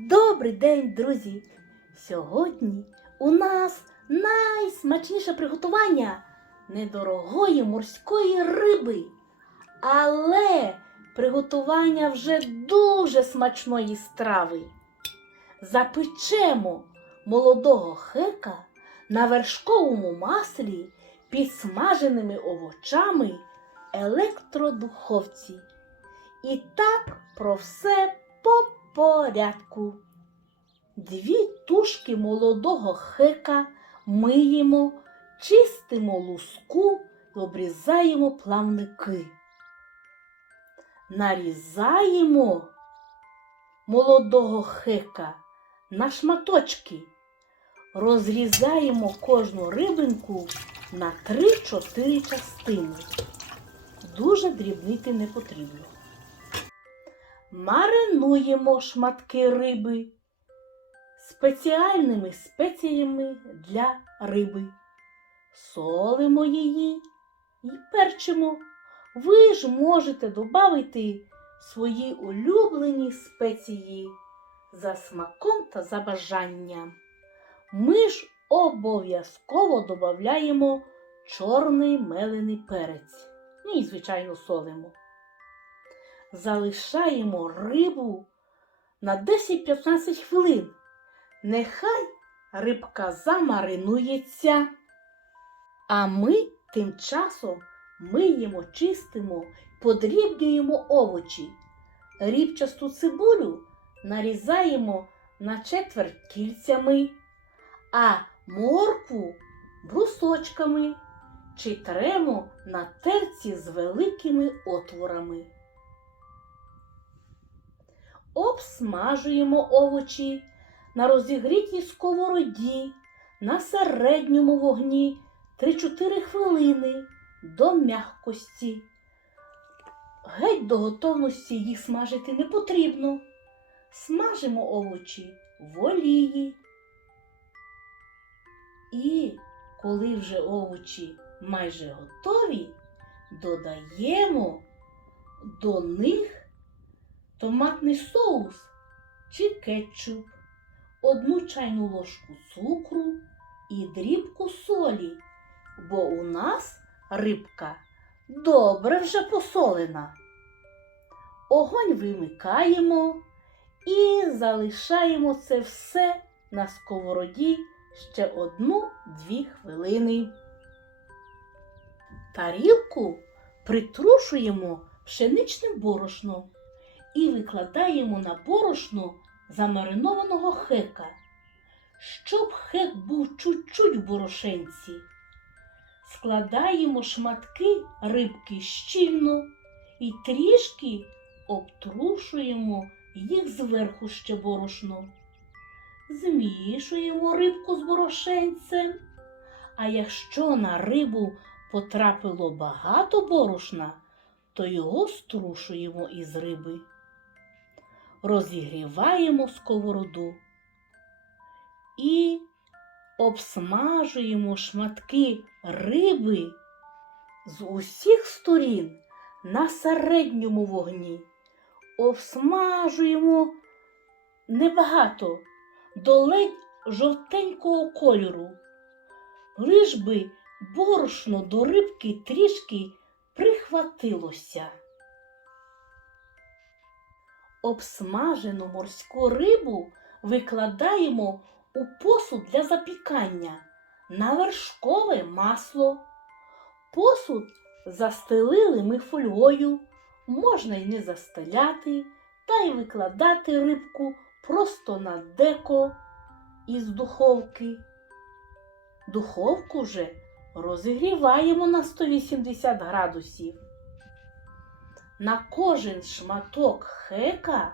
Добрий день, друзі! Сьогодні у нас найсмачніше приготування недорогої морської риби. Але приготування вже дуже смачної страви. Запечемо молодого хека на вершковому маслі підсмаженими овочами електродуховці. І так про все по порядку. Дві тушки молодого хека миємо, чистимо луску і обрізаємо плавники. Нарізаємо молодого хека на шматочки. Розрізаємо кожну рибинку на 3-4 частини. Дуже дрібнити не потрібно. Маринуємо шматки риби спеціальними спеціями для риби. Солимо її і перчимо. Ви ж можете додати свої улюблені спеції за смаком та за бажанням. Ми ж обов'язково додаємо чорний мелений перець. Ну і, звичайно, солимо залишаємо рибу на 10-15 хвилин. Нехай рибка замаринується. А ми тим часом миємо, чистимо, подрібнюємо овочі. Рібчасту цибулю нарізаємо на четверть кільцями, а моркву брусочками чи тремо на терці з великими отворами обсмажуємо овочі на розігрітій сковороді на середньому вогні 3-4 хвилини до м'якості. Геть до готовності їх смажити не потрібно. Смажимо овочі в олії. І коли вже овочі майже готові, додаємо до них томатний соус чи кетчуп, одну чайну ложку цукру і дрібку солі, бо у нас рибка добре вже посолена. Огонь вимикаємо і залишаємо це все на сковороді ще одну-дві хвилини. Тарілку притрушуємо пшеничним борошном і викладаємо на борошно замаринованого хека, щоб хек був чуть-чуть в борошенці. Складаємо шматки рибки щільно і трішки обтрушуємо їх зверху ще борошном. Змішуємо рибку з борошенцем. А якщо на рибу потрапило багато борошна, то його струшуємо із риби розігріваємо сковороду і обсмажуємо шматки риби з усіх сторін на середньому вогні. Обсмажуємо небагато до ледь жовтенького кольору. Лиш би борошно до рибки трішки прихватилося обсмажену морську рибу викладаємо у посуд для запікання на вершкове масло. Посуд застелили ми фольгою, можна й не застеляти, та й викладати рибку просто на деко із духовки. Духовку вже розігріваємо на 180 градусів. На кожен шматок хека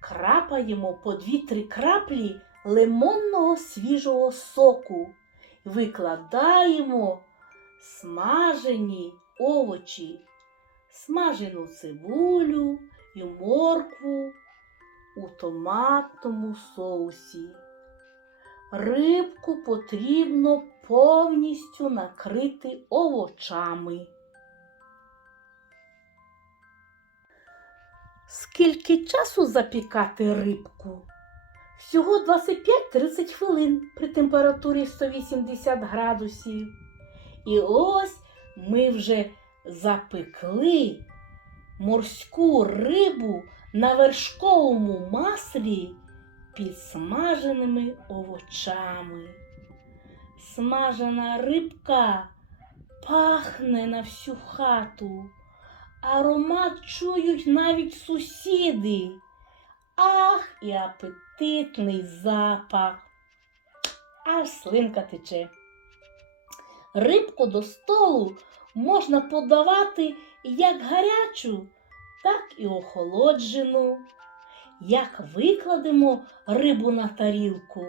крапаємо по 2-3 краплі лимонного свіжого соку. Викладаємо смажені овочі, смажену цибулю і моркву у томатному соусі. Рибку потрібно повністю накрити овочами. Скільки часу запікати рибку? всього 25-30 хвилин при температурі 180 градусів. І ось ми вже запекли морську рибу на вершковому маслі підсмаженими овочами. Смажена рибка пахне на всю хату. Аромат чують навіть сусіди. Ах, і апетитний запах. Аж слинка тече. Рибку до столу можна подавати як гарячу, так і охолоджену. Як викладемо рибу на тарілку,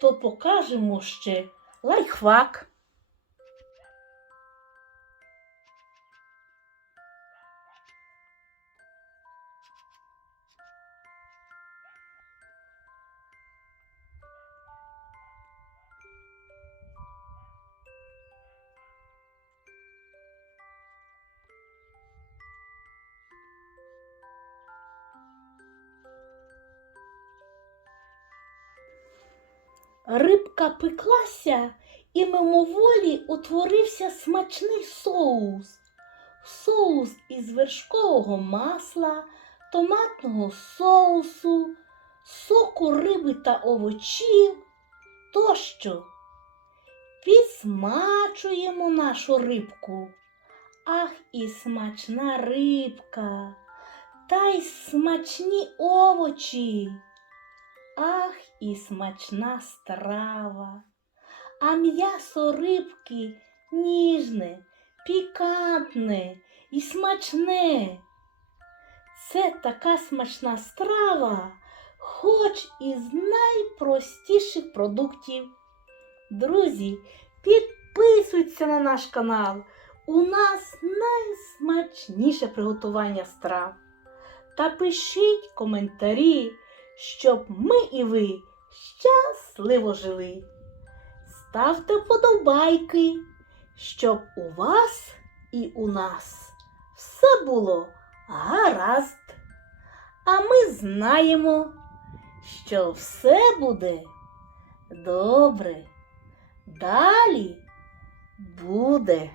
то покажемо ще лайфхак. Рибка пеклася і мимоволі утворився смачний соус. Соус із вершкового масла, томатного соусу, соку риби та овочів тощо. Підсмачуємо нашу рибку. Ах, і смачна рибка, та й смачні овочі. Ах, і смачна страва. А м'ясо рибки ніжне, пікантне і смачне. Це така смачна страва, хоч із найпростіших продуктів. Друзі, підписуйтеся на наш канал. У нас найсмачніше приготування страв. Та пишіть коментарі щоб ми і ви щасливо жили. Ставте вподобайки, щоб у вас і у нас все було гаразд. А ми знаємо, що все буде добре. Далі буде.